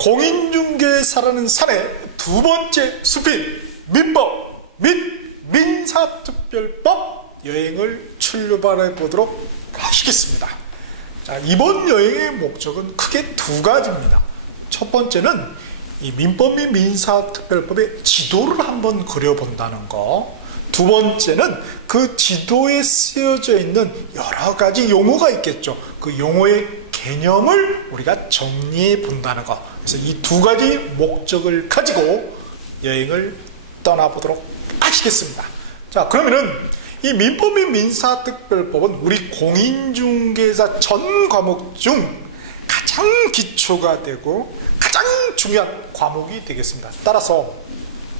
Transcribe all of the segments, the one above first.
공인중개사라는 산의 두 번째 숲인 민법 및 민사특별법 여행을 출발해 보도록 하시겠습니다. 자, 이번 여행의 목적은 크게 두 가지입니다. 첫 번째는 이 민법 및 민사특별법의 지도를 한번 그려본다는 거. 두 번째는 그 지도에 쓰여져 있는 여러 가지 용어가 있겠죠. 그 용어의 개념을 우리가 정리해 본다는 거. 그래서 이 두 가지 목적을 가지고 여행을 떠나보도록 하시겠습니다. 자, 그러면은 이 민법 및 민사특별법은 우리 공인중개사 전 과목 중 가장 기초가 되고 가장 중요한 과목이 되겠습니다. 따라서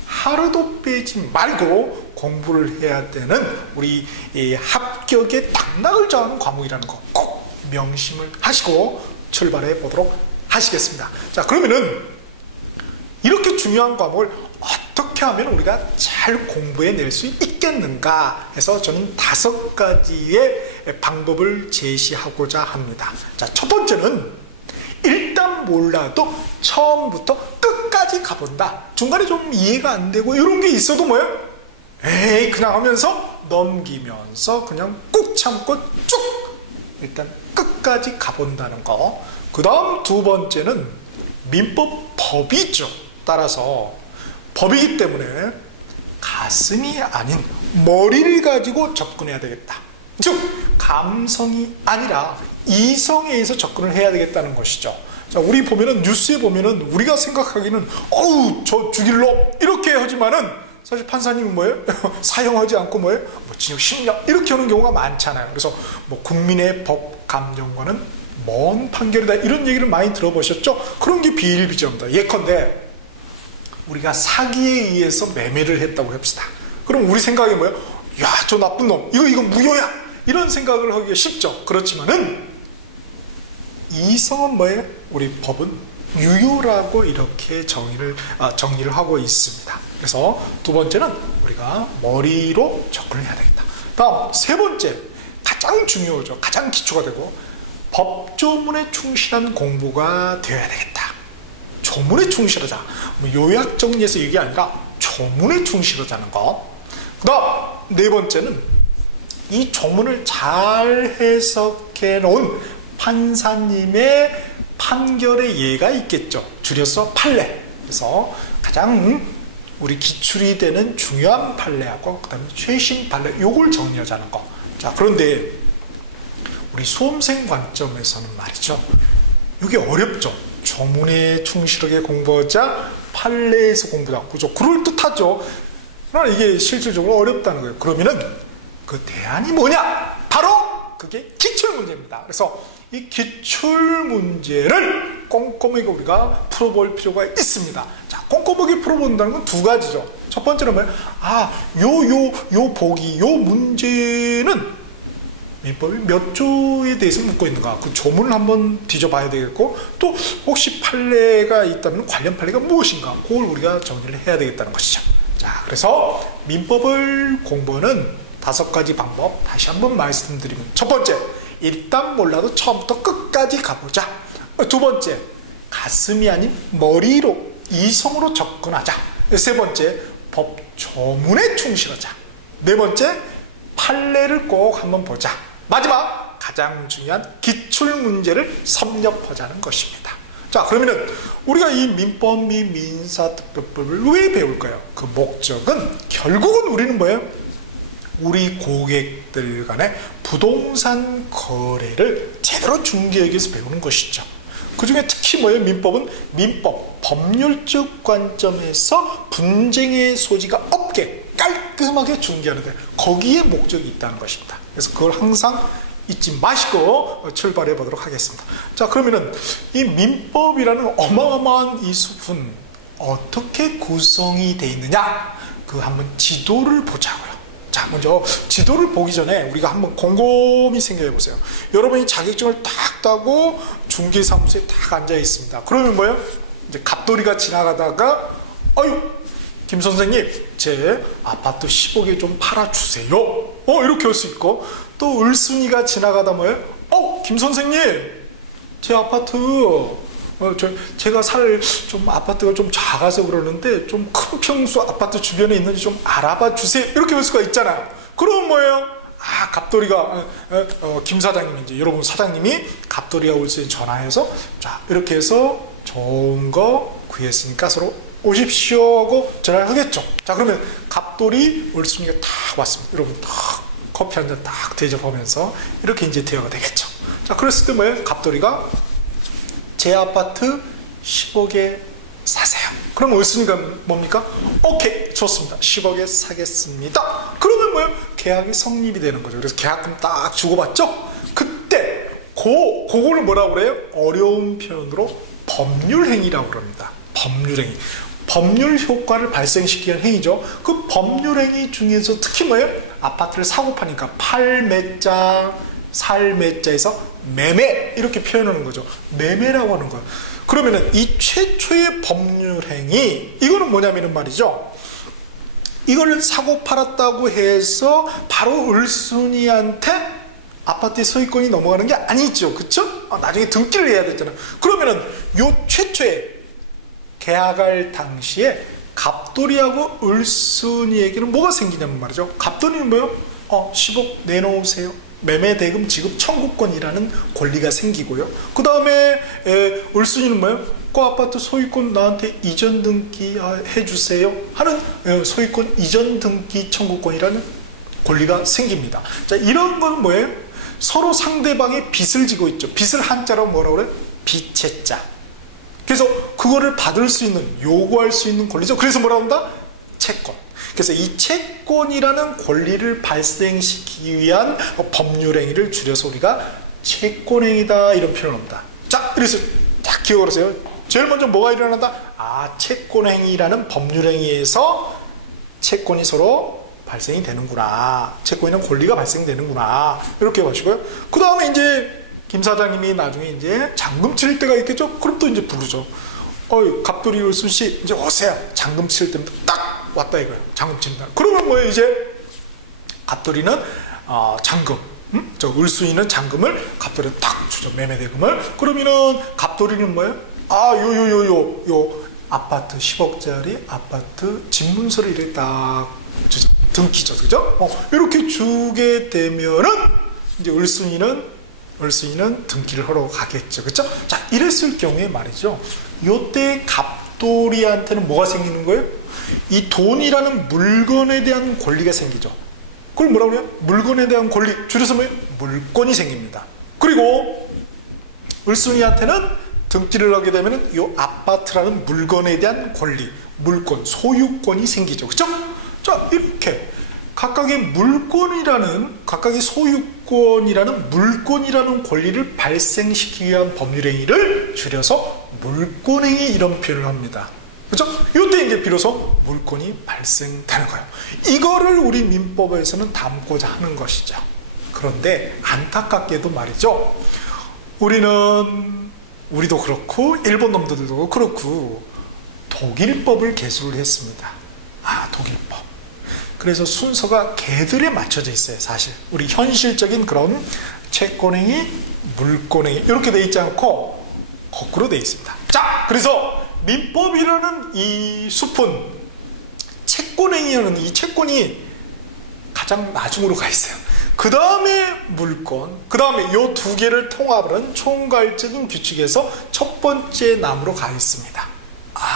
하루도 빼지 말고 공부를 해야 되는 우리 합격에 당락을 정하는 과목이라는 거 꼭 명심을 하시고 출발해 보도록 하시겠습니다. 자, 그러면은 이렇게 중요한 과목을 어떻게 하면 우리가 잘 공부해낼 수 있겠는가 해서 저는 5가지의 방법을 제시하고자 합니다. 자, 첫 번째는 일단 몰라도 처음부터 끝까지 가본다. 중간에 좀 이해가 안 되고 이런 게 있어도 뭐예요? 에이 그냥 하면서 넘기면서 그냥 꾹 참고 쭉 일단 끝까지 가본다는 거. 그 다음 두 번째는 민법 법이죠. 따라서 법이기 때문에 가슴이 아닌 머리를 가지고 접근해야 되겠다. 즉 감성이 아니라 이성에 의해서 접근을 해야 되겠다는 것이죠. 자, 우리 보면은 뉴스에 보면은 우리가 생각하기는 어우 저 죽일 놈 이렇게 하지만은 사실 판사님은 뭐예요? 사형하지 않고 뭐예요? 뭐 징역 10년 이렇게 하는 경우가 많잖아요. 그래서 뭐 국민의 법 감정과는 먼 판결이다 이런 얘기를 많이 들어보셨죠? 그런 게 비일비재합니다. 예컨대 우리가 사기에 의해서 매매를 했다고 합시다. 그럼 우리 생각이 뭐예요? 야, 저 나쁜 놈 이거 무효야 이런 생각을 하기가 쉽죠. 그렇지만은 이성은 뭐예요? 우리 법은 유효라고 이렇게 정의를 하고 있습니다. 그래서 두 번째는 우리가 머리로 접근을 해야 되겠다. 다음 세 번째 가장 중요하죠. 가장 기초가 되고 법조문에 충실한 공부가 되어야 되겠다. 조문에 충실하자. 뭐 요약 정리해서 얘기 아니라 조문에 충실하자는 거. 그 다음 네 번째는 이 조문을 잘 해석해 놓은 판사님의 판결의 예가 있겠죠. 줄여서 판례. 그래서 가장 우리 기출이 되는 중요한 판례하고 그 다음에 최신 판례 요걸 정리하자는 거. 자, 그런데 우리 수험생 관점에서는 말이죠. 이게 어렵죠. 조문에 충실하게 공부하자 판례에서 공부하자. 그죠? 그럴듯하죠. 그러나 이게 실질적으로 어렵다는 거예요. 그러면은 그 대안이 뭐냐? 바로 그게 기출문제입니다. 그래서 이 기출문제를 꼼꼼하게 우리가 풀어볼 필요가 있습니다. 자, 꼼꼼하게 풀어본다는 건 두 가지죠. 첫 번째는 뭐예요? 요 보기, 요 문제는 민법이 몇 조에 대해서 묻고 있는가? 그 조문을 한번 뒤져봐야 되겠고, 또 혹시 판례가 있다면 관련 판례가 무엇인가? 그걸 우리가 정리를 해야 되겠다는 것이죠. 자, 그래서 민법을 공부하는 5가지 방법 다시 한번 말씀드리면, 첫 번째, 일단 몰라도 처음부터 끝까지 가보자. 두 번째, 가슴이 아닌 머리로 이성으로 접근하자. 세 번째, 법 조문에 충실하자. 네 번째, 판례를 꼭 한번 보자. 마지막 가장 중요한 기출문제를 섭렵하자는 것입니다. 자, 그러면은 우리가 이 민법 및 민사특별법을 왜 배울까요? 그 목적은 결국은 우리는 뭐예요? 우리 고객들 간의 부동산 거래를 제대로 중개하기 위해서 배우는 것이죠. 그 중에 특히 뭐예요? 민법은 민법, 법률적 관점에서 분쟁의 소지가 없게 깔끔하게 중개하는데 거기에 목적이 있다는 것입니다. 그래서 그걸 항상 잊지 마시고 출발해 보도록 하겠습니다. 자, 그러면은 이 민법이라는 어마어마한 이 숲은 어떻게 구성이 되어 있느냐? 그 한번 지도를 보자고요. 자, 먼저 지도를 보기 전에 우리가 한번 곰곰이 생각해 보세요. 여러분이 자격증을 딱 따고 중개사무소에 딱 앉아 있습니다. 그러면 뭐예요? 이제 갑돌이가 지나가다가 아유, 김 선생님, 제 아파트 10억에 좀 팔아주세요. 이렇게 할 수 있고, 또 을순이가 지나가다 뭐예요? 김 선생님, 제 아파트 제가 살 좀 아파트가 좀 작아서 그러는데 좀 큰 평수 아파트 주변에 있는지 좀 알아봐 주세요. 이렇게 할 수가 있잖아요. 그럼 뭐예요? 갑돌이가 김 사장님인지 여러분 사장님이 갑돌이가 울수에 전화해서 자 이렇게 해서 좋은 거 구했으니까 서로 오십시오 하고 전화를 하겠죠. 자 그러면 갑돌이 울순이가 딱 왔습니다. 여러분 딱 커피 한 잔 딱 대접하면서 이렇게 이제 대화가 되겠죠. 자 그랬을 때 뭐예요? 갑돌이가 제 아파트 10억에 사세요. 그럼 울순이가 뭡니까? 오케이 좋습니다. 10억에 사겠습니다. 그러면 뭐예요? 계약이 성립이 되는 거죠. 그래서 계약금 딱 주고받죠. 그때 그거를 뭐라고 그래요? 어려운 표현으로 법률행위라고 그럽니다. 법률행위. 법률 효과를 발생시키는 행위죠. 그 법률행위 중에서 특히 뭐예요? 아파트를 사고 파니까 팔매자, 살매자에서 매매 이렇게 표현하는 거죠. 매매라고 하는 거예요. 그러면은 이 최초의 법률행위 이거는 뭐냐면은 말이죠. 이걸 사고 팔았다고 해서 바로 을순이한테 아파트의 소유권이 넘어가는 게 아니죠. 그쵸? 나중에 등기를 해야 되잖아요. 그러면은 요 최초의 계약할 당시에 갑돌이하고 을순이에게는 뭐가 생기냐면 말이죠. 갑돌이는 뭐예요? 10억 내놓으세요. 매매 대금 지급 청구권이라는 권리가 생기고요. 그 다음에 을순이는 뭐예요? 그 아파트 소유권 나한테 이전 등기 해주세요 하는 소유권 이전 등기 청구권이라는 권리가 생깁니다. 자 이런 건 뭐예요? 서로 상대방의 빚을 지고 있죠. 빚을 한자로 뭐라고 그래요? 빚채자. 그래서 그거를 받을 수 있는, 요구할 수 있는 권리죠. 그래서 뭐라고 한다? 채권. 그래서 이 채권이라는 권리를 발생시키기 위한 법률행위를 줄여서 우리가 채권행위다 이런 표현을 합니다. 자, 그래서 딱 기억을 하세요. 제일 먼저 뭐가 일어난다? 채권행위라는 법률행위에서 채권이 서로 발생이 되는구나. 채권이라는 권리가 발생되는구나. 이렇게 보시고요. 그 다음에 이제 김 사장님이 나중에 이제 잔금 칠 때가 있겠죠? 그럼 또 이제 부르죠. 갑돌이 을순씨 이제 오세요. 잔금 칠 때부터 딱 왔다 이거예요. 잔금 친다. 그러면 뭐예요? 이제 갑돌이는 잔금, 저 을순이는 잔금을 갑돌이는 딱 주죠. 매매대금을. 그러면은 갑돌이는 뭐예요? 요 아파트 10억짜리 아파트 집문서를 이렇게 딱 주죠. 등기죠, 그죠? 이렇게 주게 되면은 이제 을순이는 등기를 하러 가겠죠. 그렇죠? 자, 이랬을 경우에 말이죠. 요때 갑돌이한테는 뭐가 생기는 거예요? 이 돈이라는 물건에 대한 권리가 생기죠. 그걸 뭐라고 해요? 물건에 대한 권리. 줄여서 뭐예요? 물권이 생깁니다. 그리고 을순이한테는 등기를 하게 되면 이 아파트라는 물건에 대한 권리, 물권, 소유권이 생기죠. 그렇죠? 자, 이렇게 각각의 소유권이라는 물권이라는 권리를 발생시키기 위한 법률행위를 줄여서 물권행위 이런 표현을 합니다. 그렇죠? 이때 이제 비로소 물권이 발생되는 거예요. 이거를 우리 민법에서는 담고자 하는 것이죠. 그런데 안타깝게도 말이죠. 우리도 그렇고 일본 놈들도 그렇고 독일법을 개수를 했습니다. 독일법. 그래서 순서가 걔들에 맞춰져 있어요. 사실 우리 현실적인 그런 채권행위, 물권행위 이렇게 돼 있지 않고 거꾸로 돼 있습니다. 자, 그래서 민법이라는 이 숲은 채권행위라는 이 채권이 가장 나중으로 가 있어요. 그 다음에 물권, 그 다음에 이 두 개를 통합하는 총괄적인 규칙에서 첫 번째 나무로 가 있습니다.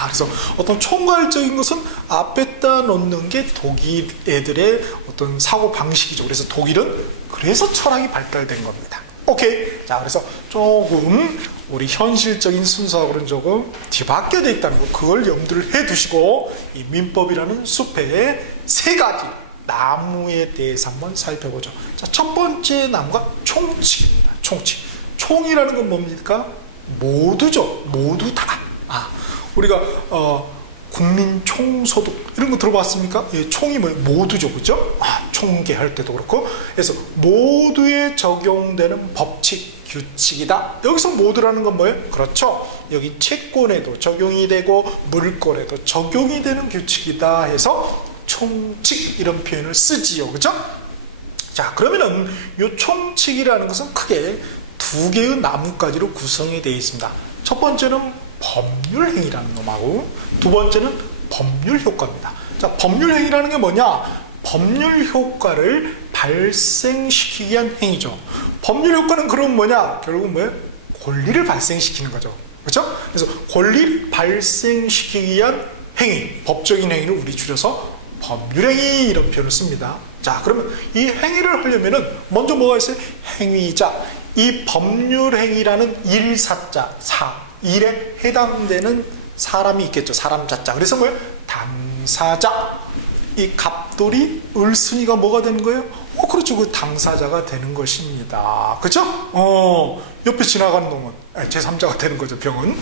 그래서 어떤 총괄적인 것은 앞에다 놓는 게 독일 애들의 어떤 사고 방식이죠. 그래서 독일은 그래서 철학이 발달된 겁니다. 오케이. 자, 그래서 조금 우리 현실적인 순서하고는 조금 뒤바뀌어져 있다는 거, 그걸 염두를 해 두시고 이 민법이라는 숲의 세 가지 나무에 대해서 한번 살펴보죠. 자, 첫 번째 나무가 총칙입니다. 총칙. 총이라는 건 뭡니까? 모두죠. 모두 다. 우리가 국민 총소득 이런 거 들어봤습니까? 총이 뭐예요? 모두죠, 그죠? 총계할 때도 그렇고. 그래서 모두에 적용되는 법칙, 규칙이다. 여기서 모두라는 건 뭐예요? 그렇죠. 여기 채권에도 적용이 되고 물권에도 적용이 되는 규칙이다 해서 총칙 이런 표현을 쓰지요, 그죠? 자, 그러면은 이 총칙이라는 것은 크게 두 개의 나뭇가지로 구성이 되어 있습니다. 첫 번째는 법률행위라는 놈하고 두 번째는 법률효과입니다. 자, 법률행위라는 게 뭐냐? 법률효과를 발생시키기 위한 행위죠. 법률효과는 그럼 뭐냐? 결국은 뭐예요? 권리를 발생시키는 거죠. 그렇죠? 그래서 권리를 발생시키기 위한 행위, 법적인 행위를 우리 줄여서 법률행위 이런 표현을 씁니다. 자, 그러면 이 행위를 하려면은 먼저 뭐가 있어요? 행위자. 이 법률행위라는 일사자, 일에 해당되는 사람이 있겠죠. 사람 자자. 그래서 뭐예요? 당사자. 이 갑돌이 을순이가 뭐가 되는 거예요? 그렇죠. 그 당사자가 되는 것입니다. 그렇죠? 옆에 지나가는 놈은 제3자가 되는 거죠. 병은.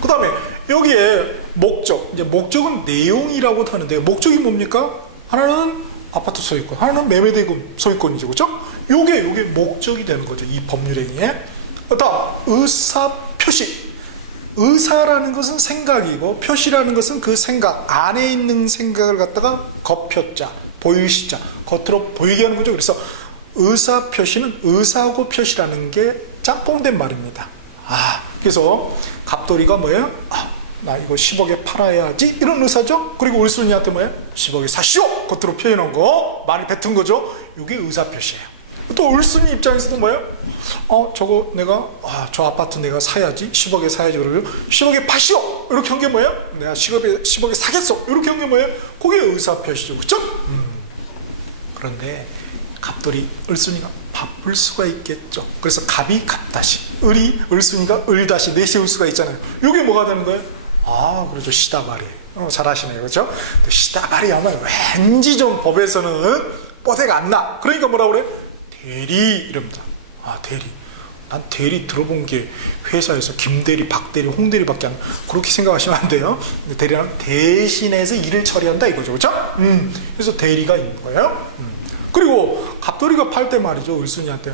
그 다음에 여기에 목적. 이제 목적은 내용이라고 하는데 목적이 뭡니까? 하나는 아파트 소유권, 하나는 매매대금 소유권이죠. 그렇죠? 요게 목적이 되는 거죠. 이 법률행위에. 그다음 의사 표시. 의사라는 것은 생각이고 표시라는 것은 그 생각 안에 있는 생각을 갖다가 겉표자, 보일시자, 겉으로 보이게 하는 거죠. 그래서 의사 표시는 의사하고 표시라는 게 짬뽕된 말입니다. 그래서 갑돌이가 뭐예요? 나 이거 10억에 팔아야지 이런 의사죠. 그리고 을순이한테 뭐예요? 10억에 사시오! 겉으로 표현한 거, 말을 뱉은 거죠. 이게 의사 표시예요. 또 을순이 입장에서도 뭐예요? 저거 내가 저 아파트 내가 사야지, 10억에 사야지. 그러면 10억에 파시오! 이렇게 한 게 뭐예요? 내가 10억에 사겠어! 이렇게 한 게 뭐예요? 그게 의사 표시죠. 그쵸? 그런데 갑돌이 을순이가 바쁠 수가 있겠죠. 그래서 갑이 갑다시, 을이 을순이가 을다시 내세울 수가 있잖아요. 이게 뭐가 되는 거예요? 그렇죠. 시다발이. 잘 아시네요. 그렇죠? 시다발이 하면 왠지 좀 법에서는 뽀대가 안 나. 그러니까 뭐라고 그래요? 대리 이럽니다. 대리. 난 대리 들어본 게 회사에서 김대리, 박대리, 홍대리밖에 안 그렇게 생각하시면 안 돼요. 대리는 대신해서 일을 처리한다 이거죠. 그렇죠? 그래서 대리가 있는 거예요. 그리고 갑돌이가 팔 때 말이죠. 을순이한테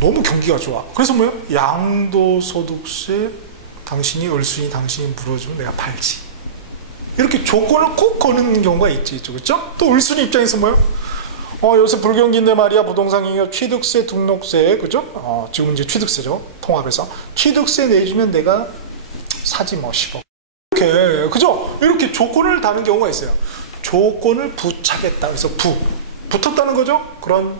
너무 경기가 좋아. 그래서 뭐예요? 양도소득세 당신이 을순이 당신이 물어주면 내가 팔지. 이렇게 조건을 꼭 거는 경우가 있죠. 그렇죠? 또 을순이 입장에서 뭐예요? 요새 불경기인데 말이야. 부동산 경기가 취득세, 등록세, 그죠? 지금 이제 취득세죠. 통합해서. 취득세 내주면 내가 사지 뭐 10억. 이렇게, 그죠? 이렇게 조건을 다는 경우가 있어요. 조건을 부착했다. 그래서 붙었다는 거죠? 그런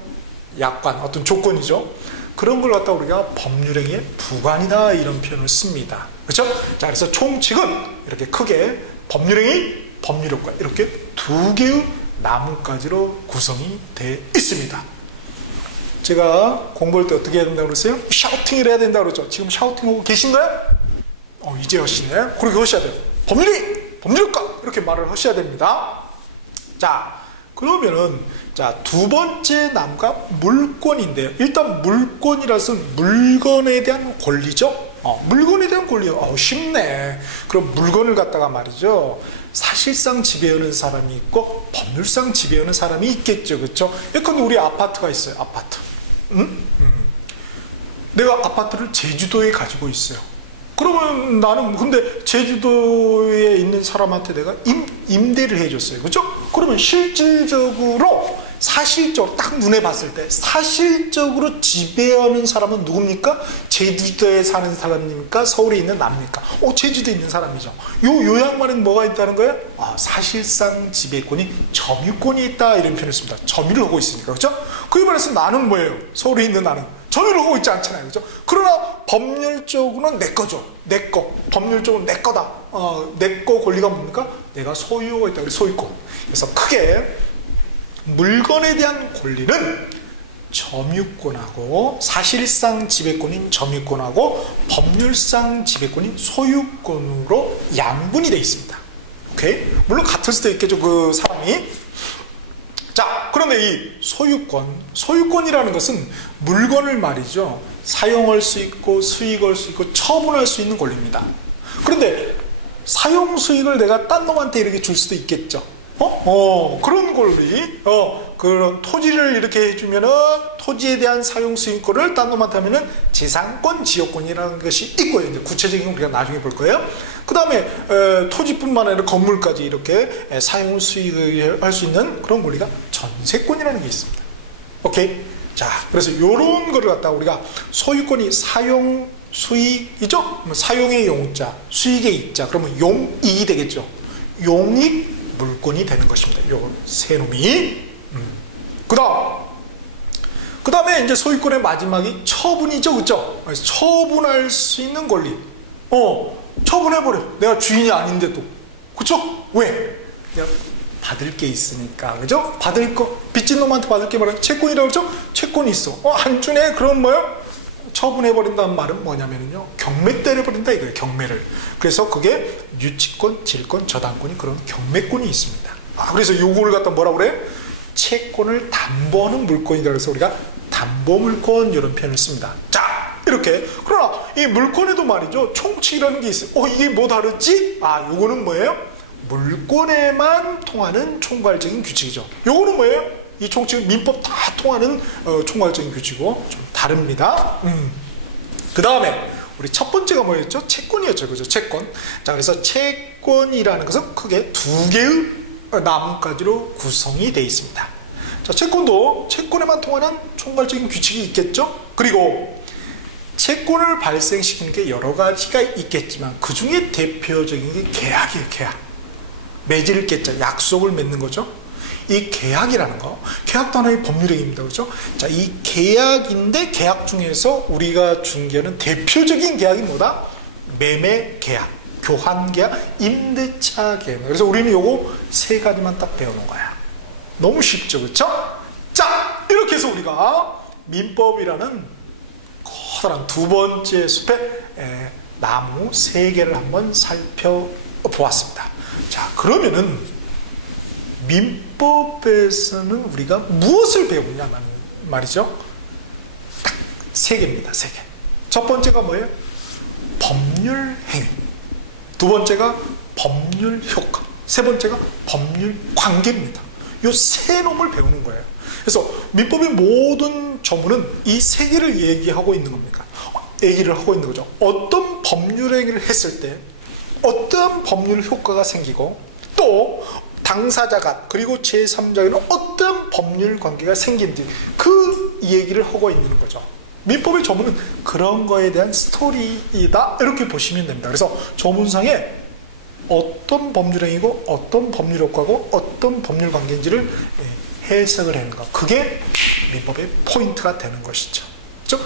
약관, 어떤 조건이죠. 그런 걸 갖다 우리가 법률행위의 부관이다. 이런 표현을 씁니다. 그죠? 자, 그래서 총칙은 이렇게 크게 법률행위, 법률효과 이렇게 두 개의 나뭇가지로 구성이 되어 있습니다. 제가 공부할 때 어떻게 해야 된다고 그랬어요? 샤우팅을 해야 된다고 그랬죠. 지금 샤우팅하고 계신가요? 이제 하시네. 그렇게 하셔야 돼요. 법률이, 법률효과 이렇게 말을 하셔야 됩니다. 자, 그러면은 두 번째 나무가 물권인데요. 일단 물권이라서 물건에 대한 권리죠. 물건에 대한 권리요. 쉽네. 그럼 물건을 갖다가 말이죠. 사실상 지배하는 사람이 있고 법률상 지배하는 사람이 있겠죠. 그렇죠? 예컨대 우리 아파트가 있어요. 아파트. 내가 아파트를 제주도에 가지고 있어요. 그러면 나는 근데 제주도에 있는 사람한테 내가 임대를 해줬어요. 그렇죠? 그러면 실질적으로 사실적으로 딱 눈에 봤을 때 사실적으로 지배하는 사람은 누굽니까? 제주도에 사는 사람입니까? 서울에 있는 남입니까? 제주도에 있는 사람이죠. 요 양말은 뭐가 있다는 거예요? 사실상 지배권이 점유권이 있다 이런 표현을 씁니다. 점유를 하고 있으니까. 그렇죠? 그에 반해서 나는 뭐예요? 서울에 있는 나는 점유를 하고 있지 않잖아요. 그렇죠? 그러나 법률적으로는 내 거죠. 내 거. 법률적으로 내 거다. 내 거 권리가 뭡니까? 내가 소유하고 있다. 소유권. 그래서 크게 물건에 대한 권리는 점유권하고 사실상 지배권인 점유권하고 법률상 지배권인 소유권으로 양분이 되어 있습니다. 오케이? 물론 같을 수도 있겠죠. 그 사람이. 자, 그런데 이 소유권이라는 것은 물건을 말이죠. 사용할 수 있고 수익할 수 있고 처분할 수 있는 권리입니다. 그런데 사용 수익을 내가 딴 놈한테 이렇게 줄 수도 있겠죠. 그런 권리, 그런 토지를 이렇게 해주면은 토지에 대한 사용 수익권을 딴 놈한테 하면은 지상권, 지역권이라는 것이 있고요. 이제 구체적인 건 우리가 나중에 볼 거예요. 그 다음에 토지뿐만 아니라 건물까지 이렇게 사용 수익을 할 수 있는 그런 권리가 전세권이라는 게 있습니다. 오케이? 자, 그래서 이런 거를 갖다가 우리가 소유권이 사용 수익이죠? 사용의 용자, 수익의 익자, 그러면 용익이 되겠죠. 용익 물권이 되는 것입니다. 요 세 놈이. 그 다음에 이제 소유권의 마지막이 처분이죠. 그죠? 그래서 처분할 수 있는 권리. 처분해버려. 내가 주인이 아닌데도. 그쵸? 왜? 내가 받을 게 있으니까. 그죠? 받을 거. 빚진 놈한테 받을 게 뭐라? 채권이라고 그러죠? 채권이 있어. 안 주네? 그럼 뭐야? 처분해버린다는 말은 뭐냐면요. 경매 때려버린다 이거예요. 경매를. 그래서 그게 유치권, 질권, 저당권이 그런 경매권이 있습니다. 그래서 요거를 갖다 뭐라고 그래요? 채권을 담보하는 물건이다. 그래서 우리가 담보물권 이런 표현을 씁니다. 자, 이렇게. 그러나 이 물권에도 말이죠. 총칙이라는 게 있어요. 이게 뭐 다르지? 요거는 뭐예요? 물권에만 통하는 총괄적인 규칙이죠. 요거는 뭐예요? 이 총칙은 민법 다 통하는 총괄적인 규칙이고 좀 다릅니다. 그 다음에 우리 첫 번째가 뭐였죠? 채권이었죠. 그죠? 채권. 자, 그래서 채권이라는 것은 크게 두 개의 나뭇가지로 구성이 되어 있습니다. 자, 채권도 채권에만 통하는 총괄적인 규칙이 있겠죠? 그리고 채권을 발생시키는 게 여러 가지가 있겠지만 그 중에 대표적인 게 계약이에요. 계약. 맺을 계자, 약속을 맺는 거죠. 이 계약이라는 거, 계약도 하나의 법률행위입니다. 그렇죠? 자, 이 계약인데 계약 중에서 우리가 중개하는 대표적인 계약이 뭐다? 매매 계약, 교환 계약, 임대차 계약. 그래서 우리는 요거 세 가지만 딱 배우는 거야. 너무 쉽죠, 그렇죠? 자, 이렇게 해서 우리가 민법이라는 커다란 두 번째 숲의 나무 세 개를 한번 살펴보았습니다. 자, 그러면은 민법에서는 우리가 무엇을 배우냐 말이죠? 딱 세 개입니다. 세 개. 첫 번째가 뭐예요? 법률 행위. 두 번째가 법률 효과. 세 번째가 법률 관계입니다. 이 세 놈을 배우는 거예요. 그래서 민법의 모든 조문은 이 세 개를 얘기하고 있는 겁니까? 얘기를 하고 있는 거죠. 어떤 법률 행위를 했을 때 어떤 법률 효과가 생기고 또 당사자가 그리고 제3자에는 어떤 법률 관계가 생기는지 그 얘기를 하고 있는 거죠. 민법의 조문은 그런 거에 대한 스토리이다 이렇게 보시면 됩니다. 그래서 조문상에 어떤 법률행위고 어떤 법률 효과고 어떤 법률 관계인지를 해석을 하는 것, 그게 민법의 포인트가 되는 것이죠. 그렇죠?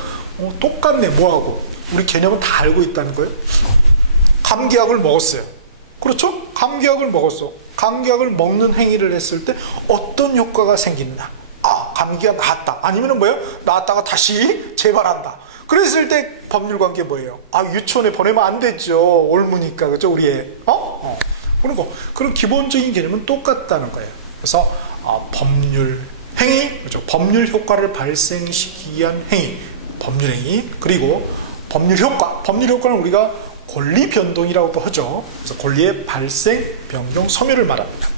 똑같네. 뭐하고 우리 개념은 다 알고 있다는 거예요. 감기약을 먹었어요. 그렇죠? 감기약을 먹었어. 감기약을 먹는 행위를 했을 때 어떤 효과가 생기느냐. 감기가 나았다. 아니면 뭐예요? 나았다가 다시 재발한다. 그랬을 때 법률 관계 뭐예요? 유치원에 보내면 안 되죠. 올무니까. 그죠? 우리 애. 그리고 그런 기본적인 개념은 똑같다는 거예요. 그래서 법률 행위, 그죠? 법률 효과를 발생시키기 위한 행위, 법률 행위, 그리고 법률 효과. 법률 효과는 우리가 권리 변동이라고도 하죠. 그래서 권리의 발생, 변경, 소멸을 말합니다.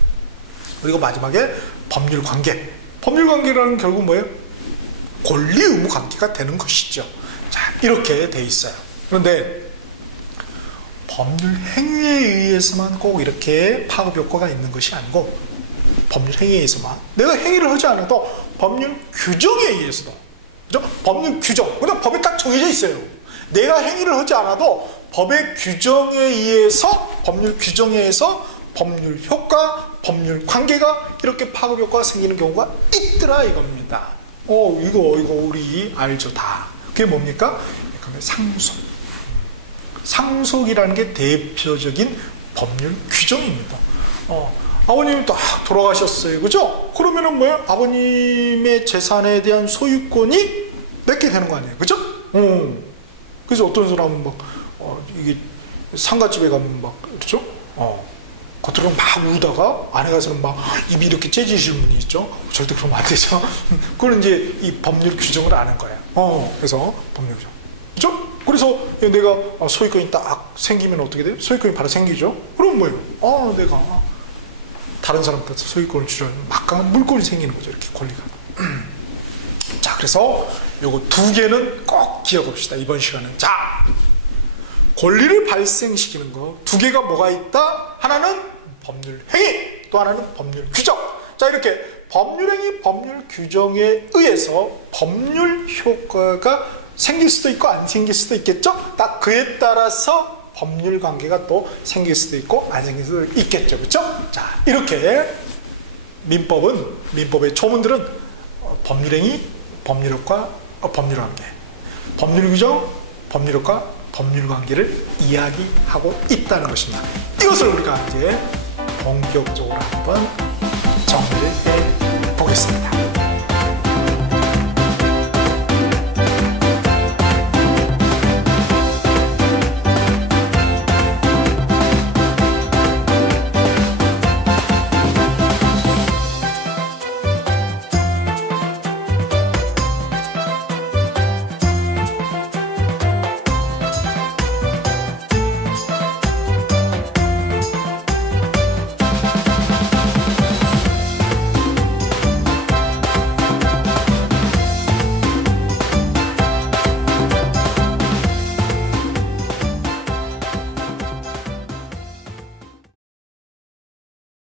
그리고 마지막에 법률 관계. 법률 관계라는 결국 뭐예요? 권리 의무 관계가 되는 것이죠. 자, 이렇게 돼 있어요. 그런데 법률 행위에 의해서만 꼭 이렇게 파급 효과가 있는 것이 아니고 법률 행위에 의해서만, 내가 행위를 하지 않아도 법률 규정에 의해서도, 그죠? 법률 규정, 그냥 법에 딱 정해져 있어요. 내가 행위를 하지 않아도 법의 규정에 의해서, 법률 규정에 의해서 법률 효과, 법률 관계가 이렇게 파급 효과가 생기는 경우가 있더라 이겁니다. 이거 우리 알죠 다. 그게 뭡니까? 상속. 상속이라는 게 대표적인 법률 규정입니다. 아버님이 딱 돌아가셨어요. 그죠? 그러면은 뭐예요? 아버님의 재산에 대한 소유권이 맺게 되는 거 아니에요. 그죠? 그래서 어떤 사람은 이게 상가집에 가면 그렇죠? 겉으로는 막 우다가 안에 가서는 막 입이 이렇게 째지실 분이 있죠. 절대 그러면 안 되죠. 그건 이제 이 법률 규정을 아는 거예요. 그래서 법률 규정. 그죠? 그래서 내가 소유권이 딱 생기면 어떻게 돼요? 소유권이 바로 생기죠. 그럼 뭐예요? 내가 다른 사람한테 소유권을 주려면 막강한 물권이 생기는 거죠. 이렇게 권리가. 자, 그래서 요거 두 개는 꼭 기억합시다. 이번 시간은. 자, 권리를 발생시키는 거 두 개가 뭐가 있다? 하나는 법률 행위, 또 하나는 법률 규정. 자, 이렇게 법률 행위, 법률 규정에 의해서 법률 효과가 생길 수도 있고 안 생길 수도 있겠죠? 딱 그에 따라서 법률 관계가 또 생길 수도 있고 안 생길 수도 있겠죠. 그렇죠? 자, 이렇게 민법의 조문들은 법률행위, 법률효과, 법률관계, 법률규정, 법률효과, 법률관계를 이야기하고 있다는 것입니다. 이것을 우리가 이제 본격적으로 한번 정리를 해보겠습니다.